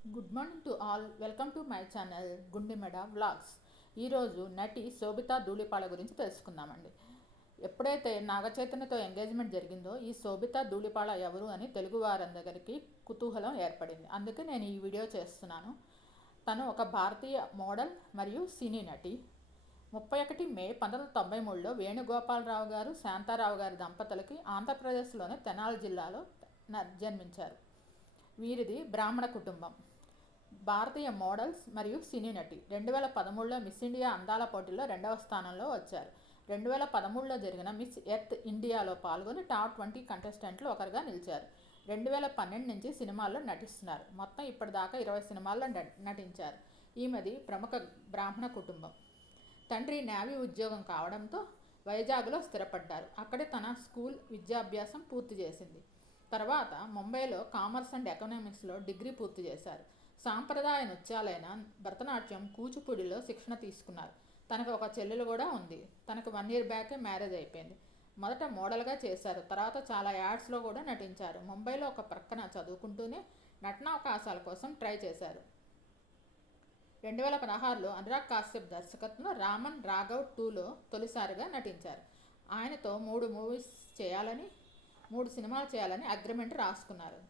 Good morning to all. Welcome to my channel Gundimeda vlogs. ఈరోజు నటి శోభితా ధూళిపాళ గురించి తెలుసుకుందామండి. ఎప్పుడైతే నాగచైతన్యతో ఎంగేజ్మెంట్ జరిగిందో ఈ శోభితా ధూళిపాళ ఎవరు అని తెలుగు వారందరికీ కుతూహలం ఏర్పడింది. అందుకే నేను ఈ వీడియో చేస్తున్నాను. తను ఒక భారతీయ మోడల్ మరియు సినీ నటి. 31 మే 1993లో వేణుగోపాలరావు గారు, శాంతారావు గారి దంపతులకి ఆంధ్రప్రదేశ్లోని తెనాలి జిల్లాలో జన్మించారు. వీరిది బ్రాహ్మణ కుటుంబం. భారతీయ మోడల్స్ మరియు సినీ నటి. 2013లో మిస్ ఇండియా అందాల పోటీలో 2వ స్థానంలో వచ్చారు. 2013లో జరిగిన మిస్ ఎర్త్ ఇండియాలో పాల్గొని టాప్ 20 కంటెస్టెంట్లు ఒకరుగా నిలిచారు. 2012 నుంచి సినిమాల్లో నటిస్తున్నారు. మొత్తం ఇప్పటిదాకా 20 సినిమాల్లో నటించారు. ఈమెది ప్రముఖ బ్రాహ్మణ కుటుంబం. తండ్రి నేవీ ఉద్యోగం కావడంతో వైజాగ్లో స్థిరపడ్డారు. అక్కడే తన స్కూల్ విద్యాభ్యాసం పూర్తి చేసింది. తర్వాత ముంబైలో కామర్స్ అండ్ ఎకనామిక్స్లో డిగ్రీ పూర్తి చేశారు. సాంప్రదాయ నృత్యాలైన భరతనాట్యం, కూచిపూడిలో శిక్షణ తీసుకున్నారు. తనకు ఒక చెల్లెలు కూడా ఉంది. తనకు 1 year బ్యాకే మ్యారేజ్ అయిపోయింది. మొదట మోడల్గా చేశారు. తర్వాత చాలా యాడ్స్లో కూడా నటించారు. ముంబైలో ఒక ప్రక్కన చదువుకుంటూనే నటనావకాశాల కోసం ట్రై చేశారు. 2016లో అనురాగ్ కాశ్యప్ దర్శకత్వంలో రామన్ రాఘవ్ 2లో తొలిసారిగా నటించారు. ఆయనతో 3 సినిమాలు చేయాలని అగ్రిమెంట్ రాసుకున్నారు.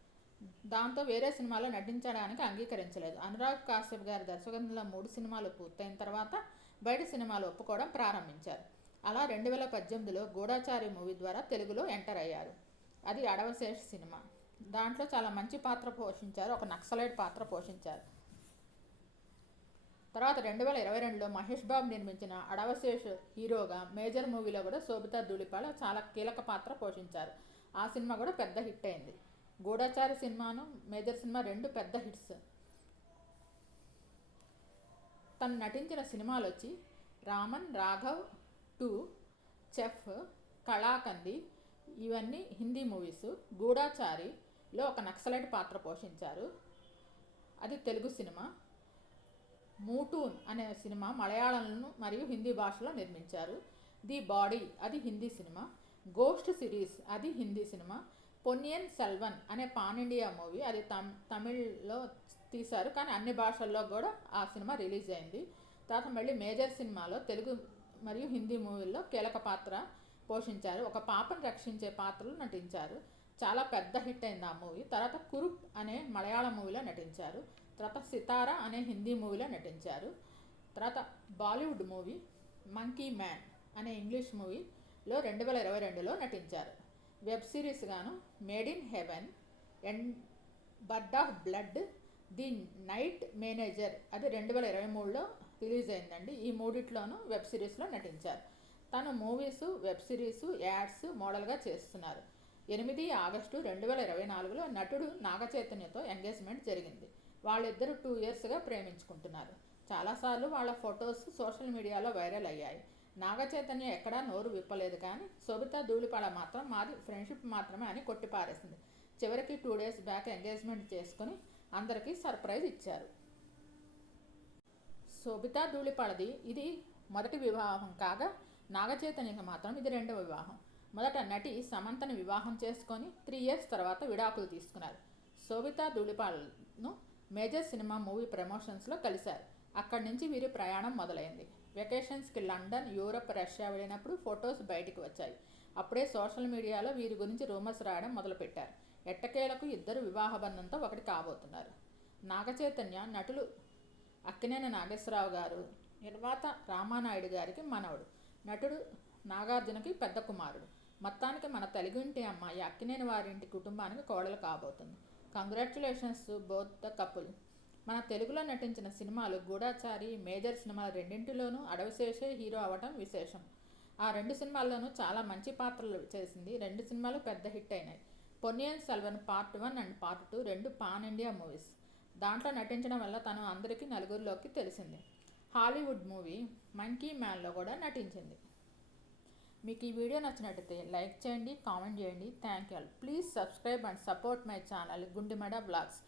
దాంతో వేరే సినిమాలో నటించడానికి అంగీకరించలేదు. అనురాగ్ కాశ్యప్ గారి దర్శకత్వంలో 3 సినిమాలు పూర్తయిన తర్వాత బయట సినిమాలు ఒప్పుకోవడం ప్రారంభించారు. అలా 2018లో గూఢచారి మూవీ ద్వారా తెలుగులో ఎంటర్ అయ్యారు. అది అడవశేష్ సినిమా. దాంట్లో చాలా మంచి పాత్ర పోషించారు. ఒక నక్సలైట్ పాత్ర పోషించారు. తర్వాత 2022లో మహేష్ బాబు నిర్మించిన అడవశేష్ హీరోగా మేజర్ మూవీలో కూడా శోభితా ధూళిపాళ చాలా కీలక పాత్ర పోషించారు. ఆ సినిమా కూడా పెద్ద హిట్ అయింది. గూఢచారి సినిమాను, మేజర్ సినిమా 2 పెద్ద హిట్స్. తను నటించిన సినిమాలు వచ్చి రామన్ రాఘవ్ 2, చెఫ్, కళాకంది, ఇవన్నీ హిందీ మూవీస్. గూఢచారిలో ఒక నక్సలైట్ పాత్ర పోషించారు. అది తెలుగు సినిమా. మూటూన్ అనే సినిమా మలయాళంలో మరియు హిందీ భాషలో నిర్మించారు. ది బాడీ అది హిందీ సినిమా. గోస్ట్ సిరీస్ అది హిందీ సినిమా. పొన్నియిన్ సెల్వన్ అనే పాన్ ఇండియా మూవీ, అది తమిళ్లో తీశారు కానీ అన్ని భాషల్లో కూడా ఆ సినిమా రిలీజ్ అయింది. తర్వాత మళ్ళీ మేజర్ సినిమాలో తెలుగు మరియు హిందీ మూవీల్లో కీలక పాత్ర పోషించారు. ఒక పాపను రక్షించే పాత్రలో నటించారు. చాలా పెద్ద హిట్ అయింది ఆ మూవీ. తర్వాత కురుప్ అనే మలయాళం మూవీలో నటించారు. తర్వాత సితారా అనే హిందీ మూవీలో నటించారు. తర్వాత బాలీవుడ్ మూవీ మంకీ మ్యాన్ అనే ఇంగ్లీష్ మూవీలో 2022లో నటించారు. వెబ్ సిరీస్ గాను made in heaven, bird of blood, the night manager అది 2023లో రిలీజ్ అయిందండి. ఈ మూడిట్లోనూ వెబ్ సిరీస్లో నటించారు. తను మూవీసు, వెబ్ సిరీసు, యాడ్స్ మోడల్గా చేస్తున్నారు. 8 ఆగస్టు 2024లో నటుడు నాగచైతన్యతో ఎంగేజ్మెంట్ జరిగింది. వాళ్ళిద్దరూ 2 yearsగా ప్రేమించుకుంటున్నారు. చాలాసార్లు వాళ్ళ ఫొటోస్ సోషల్ మీడియాలో వైరల్ అయ్యాయి. నాగచైతన్య ఎక్కడా నోరు విప్పలేదు కానీ శోభితా ధూళిపాళ మాత్రం మాది ఫ్రెండ్షిప్ మాత్రమే అని కొట్టిపారేసింది. చివరికి 2 days బ్యాక్ ఎంగేజ్మెంట్ చేసుకుని అందరికీ సర్ప్రైజ్ ఇచ్చారు. శోభితా ధూళిపాళది ఇది మొదటి వివాహం కాగా నాగచైతన్యకి మాత్రం ఇది 2వ వివాహం. మొదట నటి సమంతని వివాహం చేసుకొని 3 years తర్వాత విడాకులు తీసుకున్నారు. శోభితా ధూళిపాళను మేజర్ సినిమా మూవీ ప్రమోషన్స్లో కలిశారు. అక్కడి నుంచి వీరి ప్రయాణం మొదలైంది. వెకేషన్స్కి లండన్, యూరప్, రష్యా వెళ్ళినప్పుడు ఫొటోస్ బయటికి వచ్చాయి. అప్పుడే సోషల్ మీడియాలో వీరి గురించి రూమర్స్ రాయడం మొదలుపెట్టారు. ఎట్టకేలకు ఇద్దరు వివాహ బంధంతో ఒకటి కాబోతున్నారు. నాగచైతన్య నటులు అక్కినేని నాగేశ్వరరావు గారు, నిర్మాత రామానాయుడు గారికి మనవడు. నటుడు నాగార్జునకి పెద్ద కుమారుడు. మొత్తానికి మన తెలుగింటి అమ్మాయి అక్కినేని వారింటి కుటుంబానికి కోడలు కాబోతుంది. Congratulations both the couple. మన తెలుగులో నటించిన సినిమాలు గూఢచారి, మేజర్ సినిమాలు రెండింటిలోనూ అడవిశేషే హీరో అవ్వటం విశేషం. ఆ 2 సినిమాల్లోనూ చాలా మంచి పాత్రలు చేసింది. 2 సినిమాలు పెద్ద హిట్ అయినాయి. Ponniyin Selvan part 1 and part 2 2 pan India movies. దాంట్లో నటించడం వల్ల తను అందరికీ నలుగురిలోకి తెలిసింది. హాలీవుడ్ మూవీ మంకీ మ్యాన్లో కూడా నటించింది. మీకు ఈ వీడియో నచ్చినట్టయితే లైక్ చేయండి, కామెంట్ చేయండి. Thank you all. Please subscribe and support my channel Gundimeda vlogs.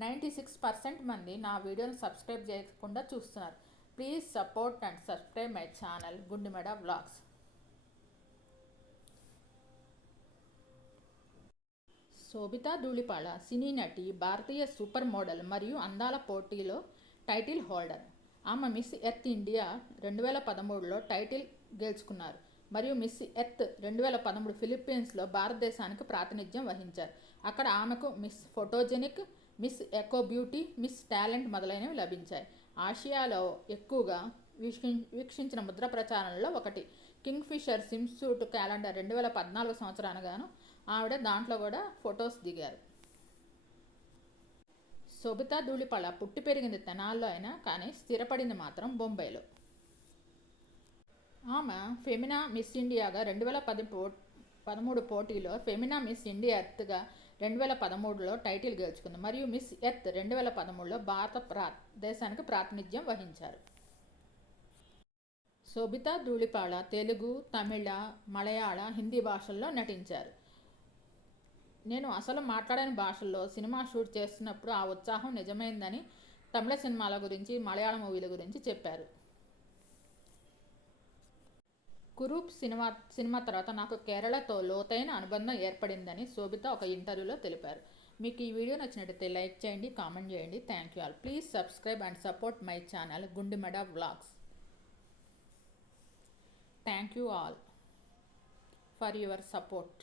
96% మంది నా వీడియోని సబ్స్క్రైబ్ చేయకుండా చూస్తున్నారు. Please support and subscribe my channel Gundimeda vlogs. Sobhita Dhulipala cine నటి, భారతీయ సూపర్ మోడల్ మరియు అందాల పోటీలో టైటిల్ హోల్డర్. ఆమె మిస్ ఎర్త్ ఇండియా 2013లో టైటిల్ గెలుచుకున్నారు మరియు మిస్ ఎర్త్ 2013 ఫిలిప్పీన్స్లో భారతదేశానికి ప్రాతినిధ్యం వహించారు. అక్కడ ఆమెకు Miss Photogenic, Miss Eco Beauty, Miss Talent మొదలైనవి లభించాయి. ఆసియాలో ఎక్కువగా వీక్షించిన ముద్ర ప్రచారంలో ఒకటి కింగ్ ఫిషర్ స్విమ్సూట్ క్యాలెండర్ 2014 సంవత్సరానిగాను ఆవిడ దాంట్లో కూడా ఫొటోస్ దిగారు. శోభితా ధూళిపాళ పుట్టి పెరిగింది తెనాల్లో అయినా కానీ స్థిరపడింది మాత్రం బొంబాయిలో. ఆమె ఫెమినా మిస్ ఇండియాగా 2013 పోటీలో ఫెమినా మిస్ ఇండియా ఎర్త్గా 2013లో టైటిల్ గెలుచుకుంది మరియు మిస్ ఎర్త్ 2013లో భారతదేశానికి ప్రాతినిధ్యం వహించారు. శోభితా ధూళిపాళ తెలుగు, తమిళ, మలయాళ, హిందీ భాషల్లో నటించారు. నేను అసలు మాట్లాడని భాషల్లో సినిమా షూట్ చేస్తున్నప్పుడు ఆ ఉత్సాహం నిజమైందని తమిళ సినిమాల గురించి, మలయాళ మూవీల గురించి చెప్పారు. కురూప్ సినిమా తర్వాత నాకు కేరళతో లోతైన అనుబంధం ఏర్పడిందని శోభిత ఒక ఇంటర్వ్యూలో తెలిపారు. మీకు ఈ వీడియో నచ్చినట్లయితే లైక్ చేయండి, కామెంట్ చేయండి. Thank you all. Please subscribe and support my channel Gundimeda vlogs. Thank you all for your support.